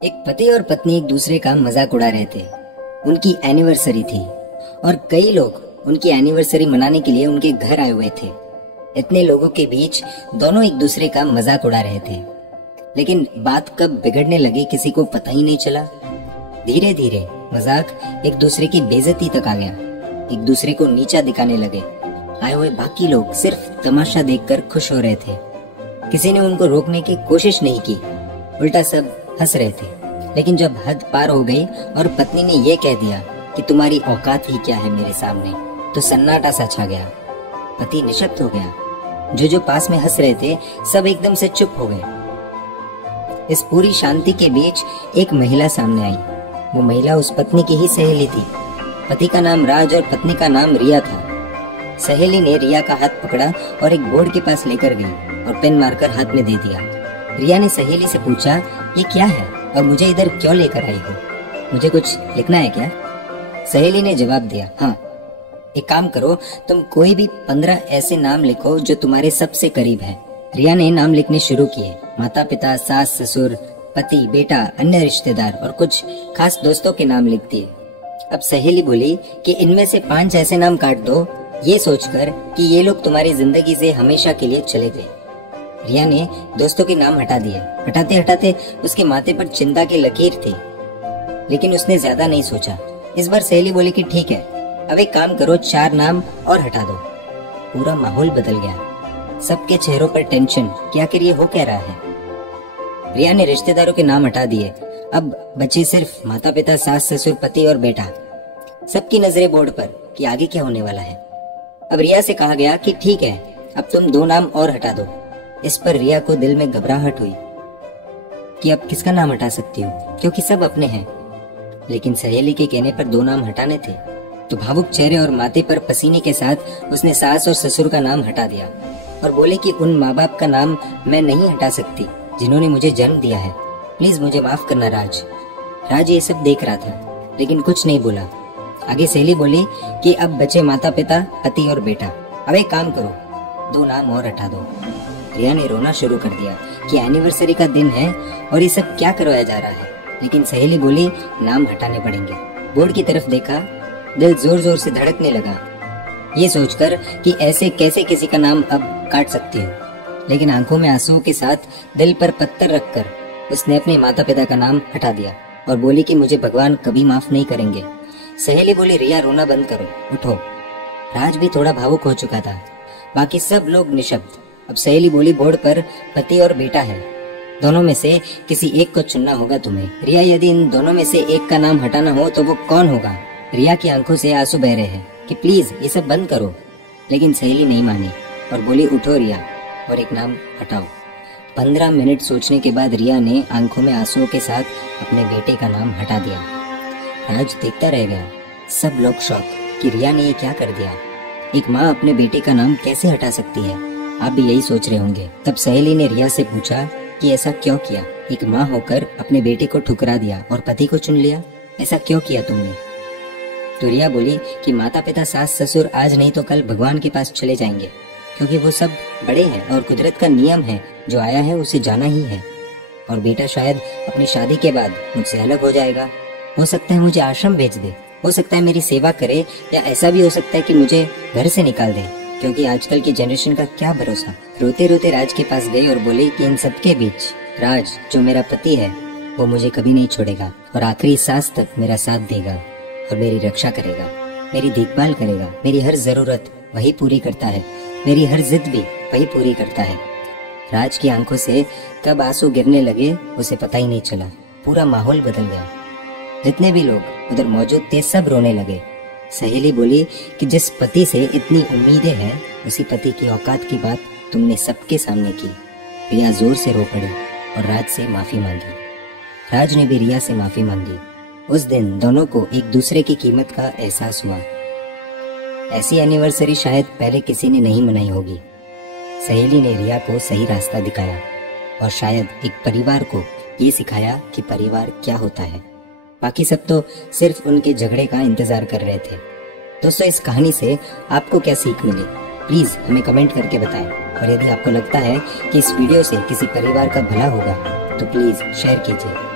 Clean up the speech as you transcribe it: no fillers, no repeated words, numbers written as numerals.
एक पति और पत्नी एक दूसरे का मजाक उड़ा रहे थे। उनकी एनिवर्सरी थी और कई लोग उनकी एनिवर्सरी मनाने के लिए उनके घर आए हुए थे। इतने लोगों के बीच दोनों एक दूसरे का मजाक उड़ा रहे थे, लेकिन बात कब बिगड़ने लगी किसी को पता ही नहीं चला। धीरे धीरे मजाक एक दूसरे की बेइज्जती तक आ गया। एक दूसरे को नीचा दिखाने लगे। आए हुए बाकी लोग सिर्फ तमाशा देखकर खुश हो रहे थे। किसी ने उनको रोकने की कोशिश नहीं की, उल्टा सब हंस रहे थे। लेकिन जब हद पार हो गई और पत्नी ने ये कह दिया कि तुम्हारी औकात ही क्या है मेरे सामने, तो सन्नाटा सा छा गया। पति निशब्द हो गया। जो पास में हंस रहे थे सब एकदम से चुप हो गए। इस पूरी शांति के बीच एक महिला सामने आई। वो महिला उस पत्नी की ही सहेली थी। पति का नाम राज और पत्नी का नाम रिया था। सहेली ने रिया का हाथ पकड़ा और एक बोर्ड के पास लेकर गई और पेन मारकर हाथ में दे दिया। रिया ने सहेली से पूछा, ये क्या है और मुझे इधर क्यों लेकर आई हो? मुझे कुछ लिखना है क्या? सहेली ने जवाब दिया, हाँ। एक काम करो, तुम कोई भी 15 ऐसे नाम लिखो जो तुम्हारे सबसे करीब है। रिया ने नाम लिखने शुरू किए। माता पिता, सास ससुर, पति, बेटा, अन्य रिश्तेदार और कुछ खास दोस्तों के नाम लिख दिए। अब सहेली बोली कि इनमें से 5 ऐसे नाम काट दो, ये सोचकर कि ये लोग तुम्हारी जिंदगी से हमेशा के लिए चले गए। रिया ने दोस्तों के नाम हटा दिए। हटाते हटाते उसके माथे पर चिंता की लकीर थी, लेकिन उसने ज्यादा नहीं सोचा। इस बार सहेली बोली कि ठीक है, अब एक काम करो, 4 नाम और हटा दो। पूरा माहौल बदल गया। सबके चेहरों पर टेंशन, क्या आखिर ये हो क्या रहा है? रिया ने रिश्तेदारों के नाम हटा दिए। अब बचे सिर्फ माता पिता, सास ससुर, पति और बेटा। सबकी नजरें बोर्ड पर कि आगे क्या होने वाला है। अब रिया से कहा गया कि ठीक है, अब तुम 2 नाम और हटा दो। इस पर रिया को दिल में घबराहट हुई कि अब किसका नाम हटा सकती हूँ, क्योंकि सब अपने हैं। लेकिन सहेली के कहने पर 2 नाम हटाने थे, तो भावुक चेहरे और माथे पर पसीने के साथ उसने सास और ससुर का नाम हटा दिया और बोले कि उन माँ बाप का नाम मैं नहीं हटा सकती जिन्होंने मुझे जन्म दिया है। प्लीज मुझे माफ करना राज। राज ये सब देख रहा था, लेकिन कुछ नहीं बोला। आगे सहेली बोली कि अब बचे माता पिता, पति और बेटा। अब एक काम करो, 2 नाम और हटा दो। रिया ने रोना शुरू कर दिया कि एनिवर्सरी का दिन है और ये सब क्या करवाया जा रहा है। लेकिन सहेली बोली नाम हटाने पड़ेंगे। बोर्ड की तरफ देखा, दिल जोर जोर से धड़कने लगा, ये सोचकर कि ऐसे कैसे किसी का नाम अब काट सकती हूँ। लेकिन आंखों में आंसुओं के साथ दिल पर पत्थर रखकर उसने अपने माता पिता का नाम हटा दिया और बोली कि मुझे भगवान कभी माफ नहीं करेंगे। सहेली बोली, रिया रोना बंद करो, उठो। राज भी थोड़ा भावुक हो चुका था। बाकी सब लोग निशब्द। अब सहेली बोली, बोर्ड पर पति और बेटा है, दोनों में से किसी एक को चुनना होगा तुम्हें। रिया, यदि इन दोनों में से एक का नाम हटाना हो तो वो कौन होगा? रिया की आंखों से आंसू बह रहे हैं कि प्लीज ये सब बंद करो। लेकिन सहेली नहीं मानी और बोली, उठो रिया और एक नाम हटाओ। 15 मिनट सोचने के बाद रिया ने आंखों में आंसुओं के साथ अपने बेटे का नाम हटा दिया। राज देखता रह गया। सब लोग शॉक कि रिया ने ये क्या कर दिया। एक माँ अपने बेटे का नाम कैसे हटा सकती है? आप भी यही सोच रहे होंगे। तब सहेली ने रिया से पूछा कि ऐसा क्यों किया? एक माँ होकर अपने बेटे को ठुकरा दिया और पति को चुन लिया, ऐसा क्यों किया तुमने? तो रिया बोली कि माता पिता, सास ससुर आज नहीं तो कल भगवान के पास चले जाएंगे, क्योंकि वो सब बड़े हैं और कुदरत का नियम है, जो आया है उसे जाना ही है। और बेटा शायद अपनी शादी के बाद मुझसे अलग हो जाएगा। हो सकता है मुझे आश्रम भेज दे, हो सकता है मेरी सेवा करे, या ऐसा भी हो सकता है कि मुझे घर से निकाल दे, क्योंकि आजकल की जनरेशन का क्या भरोसा। रोते रोते राज के पास गई और बोली कि इन सबके बीच राज, जो मेरा पति है, वो मुझे कभी नहीं छोड़ेगा और आखिरी सांस तक मेरा साथ देगा और मेरी रक्षा करेगा, मेरी देखभाल करेगा। मेरी हर जरूरत वही पूरी करता है, मेरी हर जिद भी वही पूरी करता है। राज की आंखों से कब आंसू गिरने लगे उसे पता ही नहीं चला। पूरा माहौल बदल गया। जितने भी लोग उधर मौजूद थे सब रोने लगे। सहेली बोली कि जिस पति से इतनी उम्मीदें हैं, उसी पति की औकात की बात तुमने सबके सामने की। रिया जोर से रो पड़ी और राज से माफी मांगी। राज ने भी रिया से माफी मांगी। उस दिन दोनों को एक दूसरे की कीमत का एहसास हुआ। ऐसी एनिवर्सरी शायद पहले किसी ने नहीं मनाई होगी। सहेली ने रिया को सही रास्ता दिखाया और शायद एक परिवार को ये सिखाया कि परिवार क्या होता है। बाकी सब तो सिर्फ उनके झगड़े का इंतजार कर रहे थे। दोस्तों, इस कहानी से आपको क्या सीख मिली, प्लीज हमें कमेंट करके बताएं। और यदि आपको लगता है कि इस वीडियो से किसी परिवार का भला होगा तो प्लीज शेयर कीजिए।